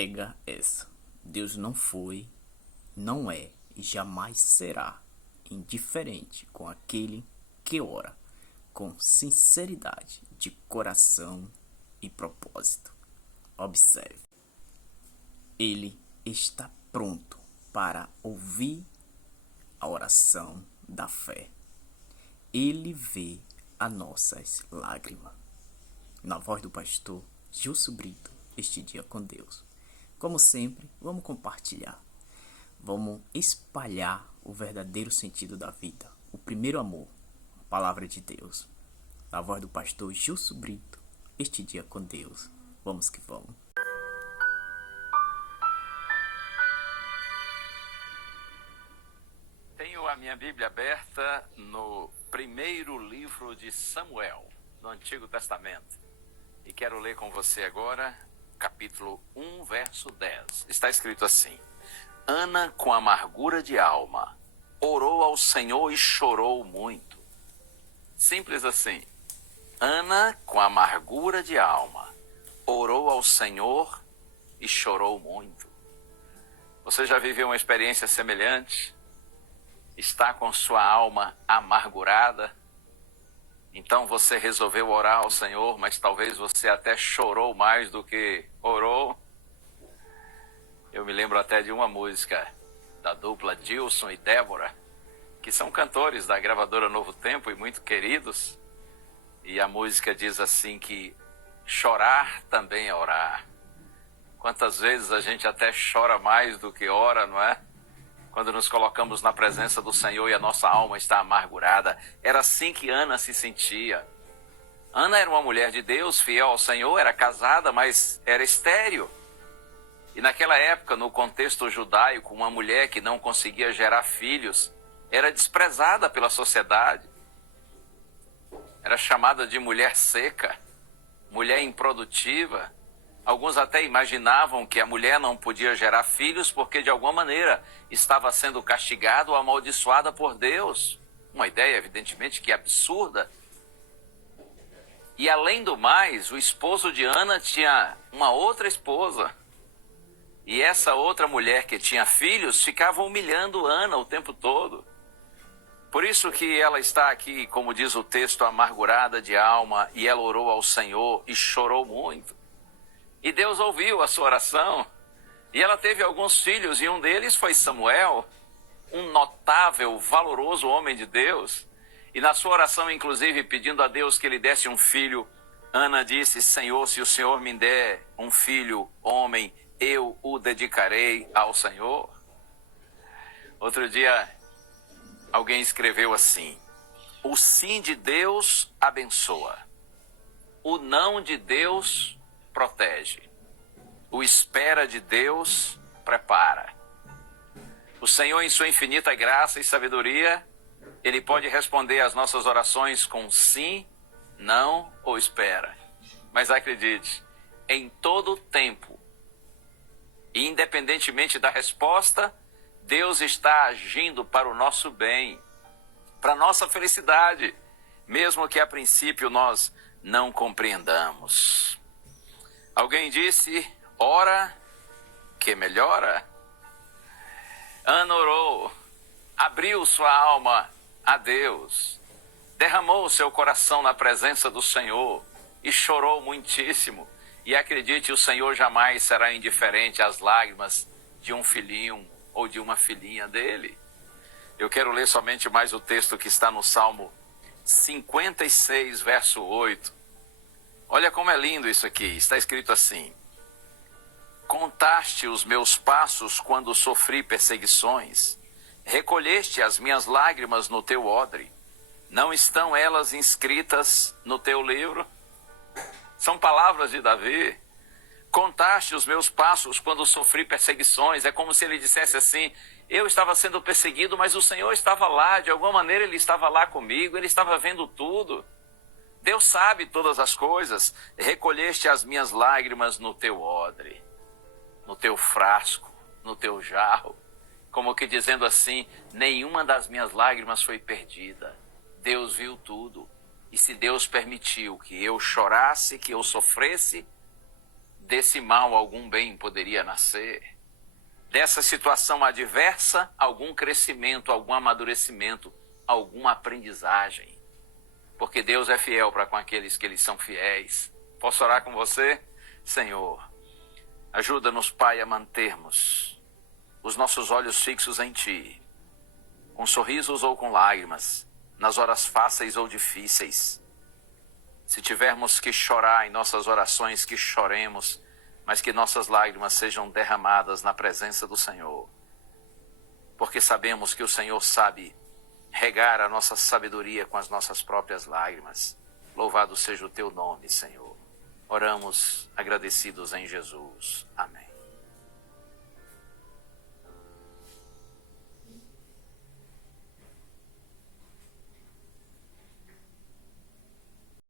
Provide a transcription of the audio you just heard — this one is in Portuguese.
Pega essa. Deus não foi, não é e jamais será indiferente com aquele que ora com sinceridade de coração e propósito. Observe. Ele está pronto para ouvir a oração da fé. Ele vê as nossas lágrimas. Na voz do pastor Gilson Brito, este dia com Deus. Como sempre, vamos compartilhar. Vamos espalhar o verdadeiro sentido da vida. O primeiro amor, a palavra de Deus. Na voz do pastor Gilson Brito, este dia com Deus. Vamos que vamos. Tenho a minha Bíblia aberta no primeiro livro de Samuel, no Antigo Testamento. E quero ler com você agora, capítulo 1, verso 10. Está escrito assim: Ana, com amargura de alma, orou ao Senhor e chorou muito. Simples assim. Ana, com amargura de alma, orou ao Senhor e chorou muito. Você já viveu uma experiência semelhante? Está com sua alma amargurada? Então você resolveu orar ao Senhor, mas talvez você até chorou mais do que orou. Eu me lembro até de uma música da dupla Dilson e Débora, que são cantores da gravadora Novo Tempo e muito queridos. E a música diz assim que chorar também é orar. Quantas vezes a gente até chora mais do que ora, não é? Quando nos colocamos na presença do Senhor e a nossa alma está amargurada. Era assim que Ana se sentia. Ana era uma mulher de Deus, fiel ao Senhor, era casada, mas era estéril. E naquela época, no contexto judaico, uma mulher que não conseguia gerar filhos era desprezada pela sociedade. Era chamada de mulher seca, mulher improdutiva. Alguns até imaginavam que a mulher não podia gerar filhos porque, de alguma maneira, estava sendo castigada ou amaldiçoada por Deus. Uma ideia, evidentemente, que absurda. E, além do mais, o esposo de Ana tinha uma outra esposa. E essa outra mulher que tinha filhos ficava humilhando Ana o tempo todo. Por isso que ela está aqui, como diz o texto, amargurada de alma, e ela orou ao Senhor e chorou muito. E Deus ouviu a sua oração, e ela teve alguns filhos, e um deles foi Samuel, um notável, valoroso homem de Deus. E na sua oração, inclusive, pedindo a Deus que lhe desse um filho, Ana disse: Senhor, se o Senhor me der um filho, homem, eu o dedicarei ao Senhor. Outro dia, alguém escreveu assim: o sim de Deus abençoa, o não de Deus protege, o espera de Deus prepara. O Senhor, em sua infinita graça e sabedoria, Ele pode responder às nossas orações com sim, não ou espera. Mas acredite, em todo tempo, e independentemente da resposta, Deus está agindo para o nosso bem, para a nossa felicidade, mesmo que a princípio nós não compreendamos. Alguém disse: ora que melhora. Ana orou, abriu sua alma a Deus, derramou seu coração na presença do Senhor e chorou muitíssimo. E acredite, o Senhor jamais será indiferente às lágrimas de um filhinho ou de uma filhinha dele. Eu quero ler somente mais o texto que está no Salmo 56, verso 8. Olha como é lindo isso aqui. Está escrito assim: contaste os meus passos quando sofri perseguições, recolheste as minhas lágrimas no teu odre. Não estão elas inscritas no teu livro? São palavras de Davi. Contaste os meus passos quando sofri perseguições. É como se ele dissesse assim: eu estava sendo perseguido, mas o Senhor estava lá, de alguma maneira Ele estava lá comigo, Ele estava vendo tudo. Deus sabe todas as coisas. Recolheste as minhas lágrimas no teu odre, no teu frasco, no teu jarro. Como que dizendo assim: nenhuma das minhas lágrimas foi perdida. Deus viu tudo. E se Deus permitiu que eu chorasse, que eu sofresse, desse mal algum bem poderia nascer. Dessa situação adversa, algum crescimento, algum amadurecimento, alguma aprendizagem. Porque Deus é fiel para com aqueles que lhes são fiéis. Posso orar com você? Senhor, ajuda-nos, Pai, a mantermos os nossos olhos fixos em Ti, com sorrisos ou com lágrimas, nas horas fáceis ou difíceis. Se tivermos que chorar em nossas orações, que choremos, mas que nossas lágrimas sejam derramadas na presença do Senhor. Porque sabemos que o Senhor sabe regar a nossa sabedoria com as nossas próprias lágrimas. Louvado seja o Teu nome, Senhor. Oramos agradecidos em Jesus. Amém.